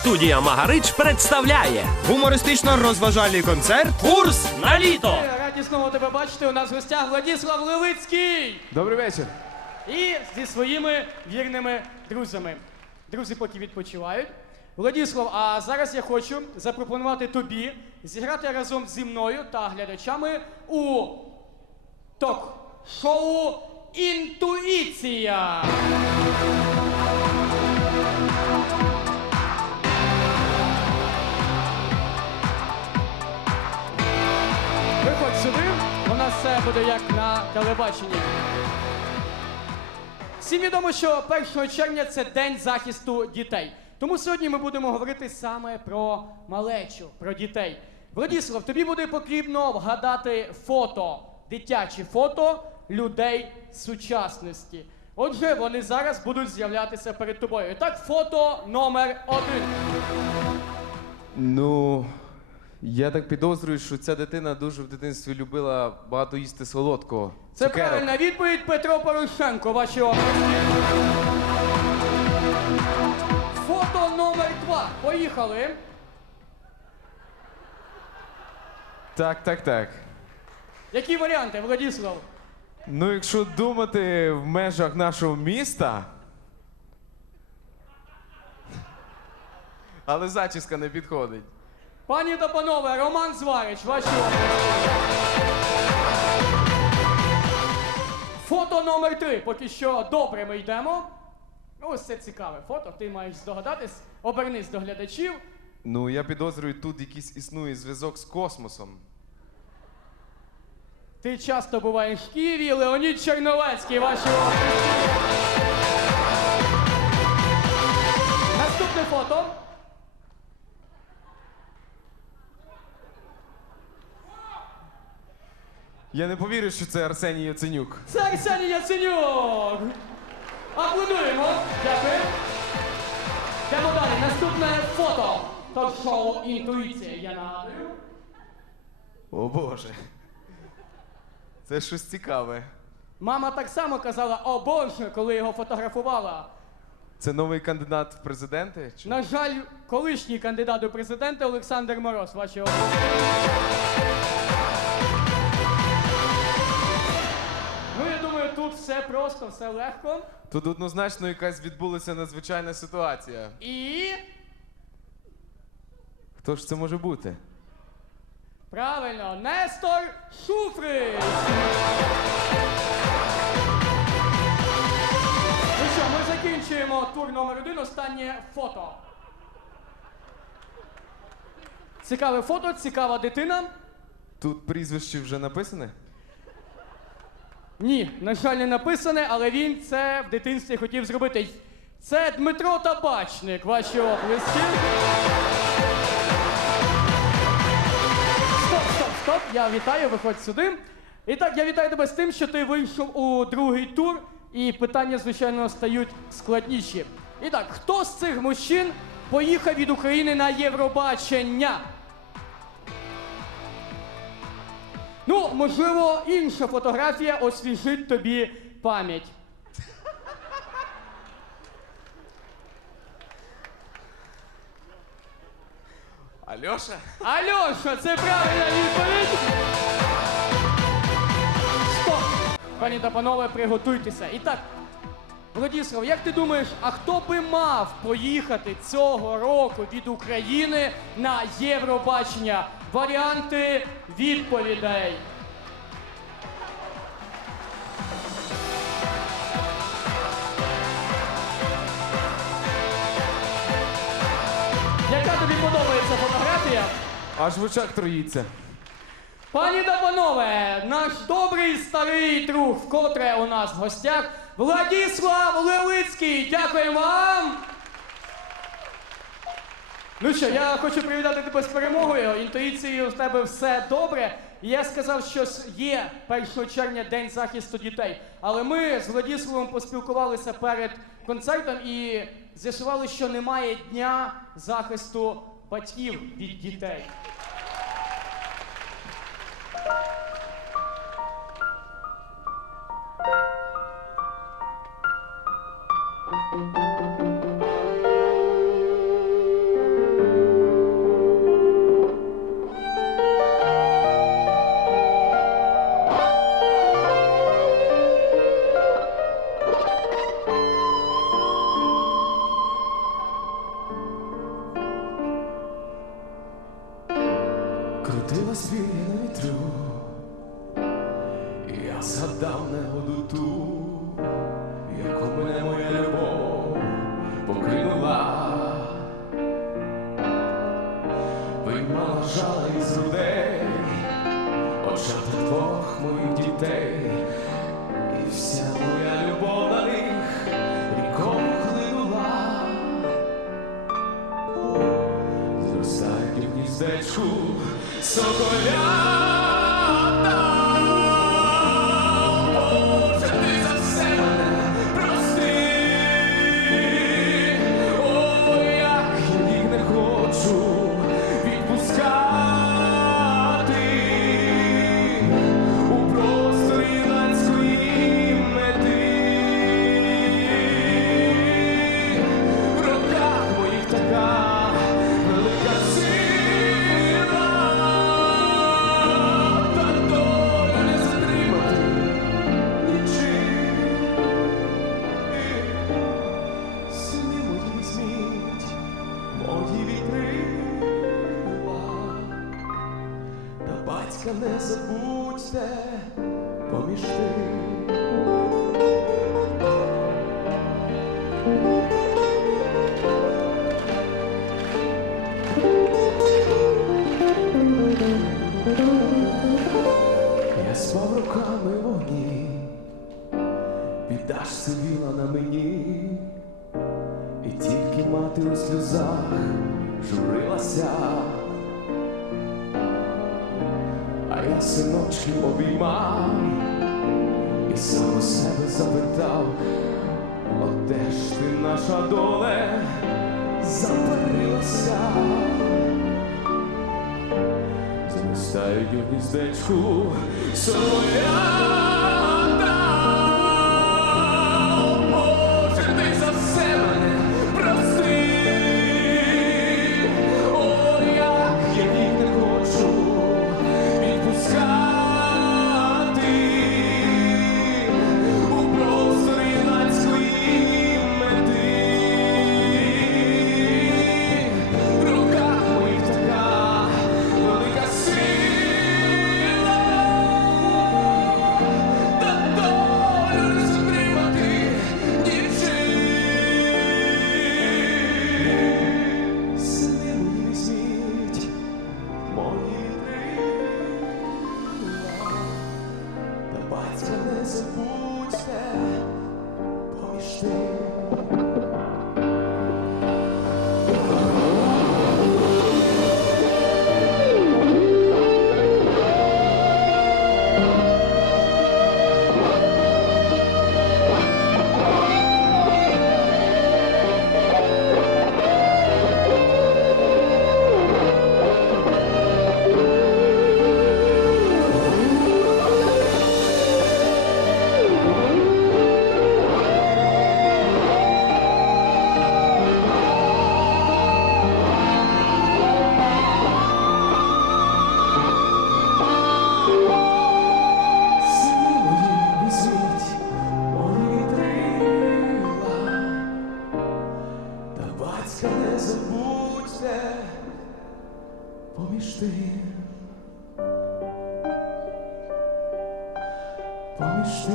Студія Магарич представляє Гумористично-розважальний концерт. курс на літо. Раді знову тебе бачити. У нас в гостях Владислав Левицький Добрий вечір. і зі своїми вірними друзями. Друзі поки відпочивають. Владислав, а зараз я хочу запропонувати тобі зіграти разом зі мною та глядачами у ток-шоу Інтуїція. Все буде як на телебаченні. Всім відомо, що 1 червня це день захисту дітей. Тому сьогодні ми будемо говорити саме про малечу, про дітей. Владислав, тобі буде потрібно вгадати фото, дитячі фото людей сучасності. Отже, вони зараз будуть з'являтися перед тобою. І так, фото номер один. Ну, я так підозрюю, що ця дитина дуже в дитинстві любила багато їсти солодкого. Це Цукерок. правильна відповідь Петро Порошенко, ваші області. Фото номер два. Поїхали. Так, так, так. Які варіанти, Владислав? Ну, якщо думати в межах нашого міста. Але зачіска не підходить. Пані та панове, Роман Зварич, ваші. Фото номер три. Поки що добре ми йдемо. Ну, ось це цікаве фото. Ти маєш здогадатись. Обернись до глядачів. Ну, я підозрюю, тут якийсь існує зв'язок з космосом. Ти часто буваєш в Києві, Леонід Черновецький, ваші. Наступне фото. Я не повірю, що це Арсеній Яценюк. Це Арсеній Яценюк. Аплодуємо. Дякую. Йдемо далі. Наступне фото. Ток-шоу Інтуїція, я нагадую. О Боже. Це щось цікаве. Мама так само казала, о Боже, коли його фотографувала. Це новий кандидат в президенти? Чи? На жаль, колишній кандидат у президенти Олександр Мороз, ваші області. Все просто, все легко. Тут однозначно якась відбулася надзвичайна ситуація. І Хто ж це може бути? правильно, Нестор Шуфрич. Ну що, ми закінчуємо тур номер один. Останнє фото. Цікаве фото, цікава дитина. Тут прізвище вже написане? Ні, на жаль, не написане, але він це в дитинстві хотів зробити. Це Дмитро Табачник, ваші оплески. Стоп, стоп, стоп. Я вітаю, виходь сюди. І так, я вітаю тебе з тим, що ти вийшов у другий тур, і питання, звичайно, стають складніші. І так, хто з цих мужчин поїхав від України на Євробачення? Ну, можливо, інша фотографія освіжить тобі пам'ять. Альоша? Альоша, це правильна відповідь. Стоп! Пані та панове, приготуйтеся. І так, Владислав, як ти думаєш, а хто би мав поїхати цього року від України на Євробачення? Варіанти відповідей. Яка тобі подобається фотографія? Аж в очах троїться. Пані та панове, наш добрий старий друг, вкотре у нас в гостях, Владислав Левицький. Дякуємо вам! Ну що, я хочу привітати тебе з перемогою. Інтуїцією в тебе все добре. І я сказав, що є 1 червня День захисту дітей. Але ми з Владиславом поспілкувалися перед концертом і з'ясували, що немає дня захисту батьків від дітей. моїх дітей, і вся моя любов на них віком хлинула, зростають в гніздечку соколя. сльозах журилася, а я синочки обіймав і сам у себе запитав, О, де ж ти наша доле запарилася, зростають у гніздечку своя. 我睡